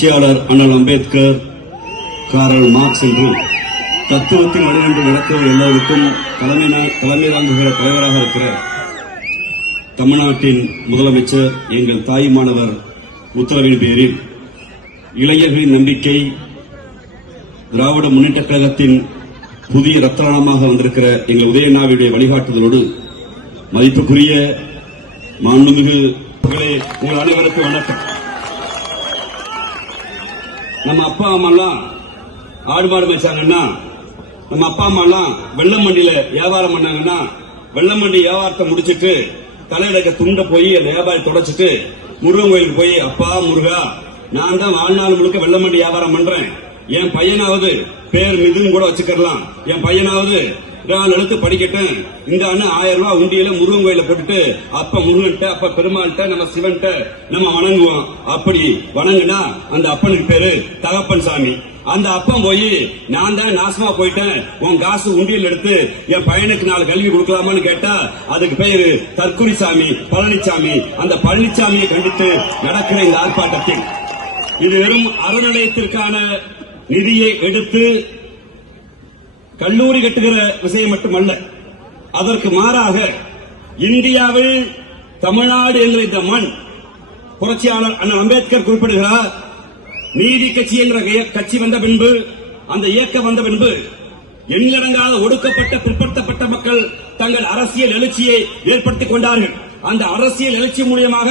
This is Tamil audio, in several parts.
புரட்சியாளர் அண்ணல் அம்பேத்கர் காரல் மார்க்ஸ் என்றும் தத்துவத்தின் வழிநின்று நடக்கிற எல்லோருக்கும் தலைமை தலைமை தாங்குகிற தலைவராக இருக்கிற தமிழ்நாட்டின் முதலமைச்சர் எங்கள் தாய்மானவர் உத்தரவின் பேரில் இளைஞர்களின் நம்பிக்கை திராவிட முன்னேற்ற கழகத்தின் புதிய ரத்தனமாக வந்திருக்கிற எங்கள் உதயநாவியுடைய வழிகாட்டுதலோடு மதிப்புக்குரிய மாண்புமிகு உங்கள் அனைவருக்கும் வணக்கம். நம்ம அப்பா அம்மாலாம் ஆடு மாடு மேய்ச்சாங்கன்னா நம்ம அப்பா அம்மாலாம் வெள்ளம் மண்டியில வியாபாரம் பண்ணாங்கன்னா வெள்ளம் மண்டி வியாபாரத்தை முடிச்சிட்டு தலையடக்க துண்ட போய் அந்த வியாபாரி தொடச்சிட்டு முருகன் கோயிலுக்கு போய் அப்பா முருகா நான் தான் வாழ்நாள் முழுக்க வெள்ளம் மண்டி வியாபாரம் பண்றேன். என் பையனாவது பேர் மிதுன்னு கூட வச்சுக்கலாம் என் பையனாவது நான் எழுத்து படிக்கட்டும் இந்த அண்ணன் ஆயிரம் ரூபாய் உண்டியில முருகன் கோயில போட்டுட்டு அப்ப முருகன்ட்ட அப்ப பெருமாள்கிட்ட நம்ம சிவன்கிட்ட நம்ம வணங்குவோம். அப்படி வணங்குனா அந்த அப்பனுக்கு பேரு தகப்பன் சாமி. அந்த அப்பன் போய் நான் தான் நாசமா போயிட்டேன். உன் காசு உண்டியில் எடுத்து என் பையனுக்கு நாலு கல்வி கொடுக்கலாமான்னு கேட்டா அதுக்கு பேரு தற்குறி சாமி பழனிசாமி அந்த பழனிசாமியை கண்டித்து நடக்கிற இந்த ஆர்ப்பாட்டத்தில் இது வெறும் அறநிலையத்திற்கான நிதியை எடுத்து கல்லூரி கட்டுகிற விஷயம் மட்டுமல்ல. அதற்கு மாறாக இந்தியாவில் தமிழ்நாடு என்கிற இந்த மண் புரட்சியாளர் அண்ணன் அம்பேத்கர் குறிப்பிடுகிறார் நீதி கட்சி என்ற கட்சி வந்த பின்பு அந்த இயக்கம் வந்த பின்பு எண்ணிலடங்காத ஒடுக்கப்பட்ட பிற்படுத்தப்பட்ட மக்கள் தங்கள் அரசியல் எழுச்சியை ஏற்படுத்திக் கொண்டார்கள். அந்த அரசியல் எழுச்சி மூலியமாக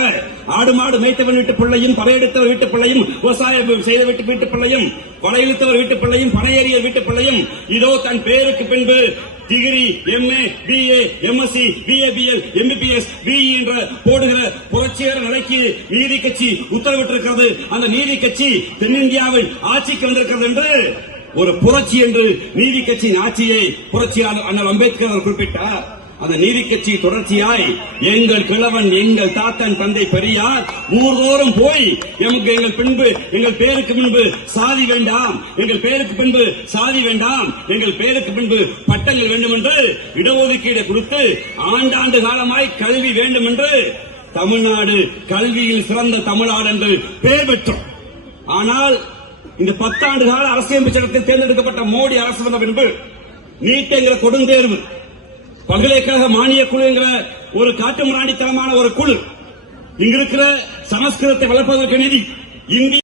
ஆடு மாடு மேய்த்தவன் வீட்டு பிள்ளையும் படையெடுத்தவர் வீட்டு பிள்ளையும் விவசாயம் செய்த வீட்டு வீட்டு பிள்ளையும் படையெடுத்தவர் வீட்டு பிள்ளையும் பனையேறிய வீட்டு பிள்ளையும் இதோ தன் பெயருக்கு பின்பு degree MA BA MSc BABL MBBS BE என்ற போடுகிற புரட்சிகர நிலைக்கு நீதி கட்சி உத்தரவிட்டிருக்கிறது. அந்த நீதி கட்சி தென்னிந்தியாவில் ஆட்சிக்கு வந்திருக்கிறது என்று ஒரு புரட்சி என்று நீதி கட்சியின் ஆட்சியை புரட்சியாளர் அண்ணல் அம்பேத்கர் அவர் குறிப்பிட்டார். அந்த நீதி கட்சி தொடர்ச்சியாய் எங்கள் கிழவன் எங்கள் தாத்தன் தந்தை பெரியார் ஊர்தோறும் போய் எமக்கு எங்கள் பின்பு எங்கள் பேருக்கு பின்பு சாதி வேண்டாம் எங்கள் பேருக்கு பின்பு சாதி வேண்டாம் எங்கள் பேருக்கு பின்பு பட்டங்கள் வேண்டும் என்று இடஒதுக்கீடு கொடுத்து ஆண்டாண்டு காலமாய் கல்வி வேண்டும் என்று தமிழ்நாடு கல்வியில் சிறந்த தமிழ்நாடு என்று பெயர் பெற்றோம். ஆனால் இந்த பத்தாண்டு கால அரசியல் சட்டத்தில் தேர்ந்தெடுக்கப்பட்ட மோடி அரசு வந்த பின்பு நீட் என்கிற கொடுந்தேர்வு பல்கலைக்கழக மானிய குழு என்கிற ஒரு காட்டுமிராண்டித்தனமான ஒரு குழு இங்கிருக்கிற சமஸ்கிருதத்தை வளர்ப்பதற்கு நிதி. இந்திய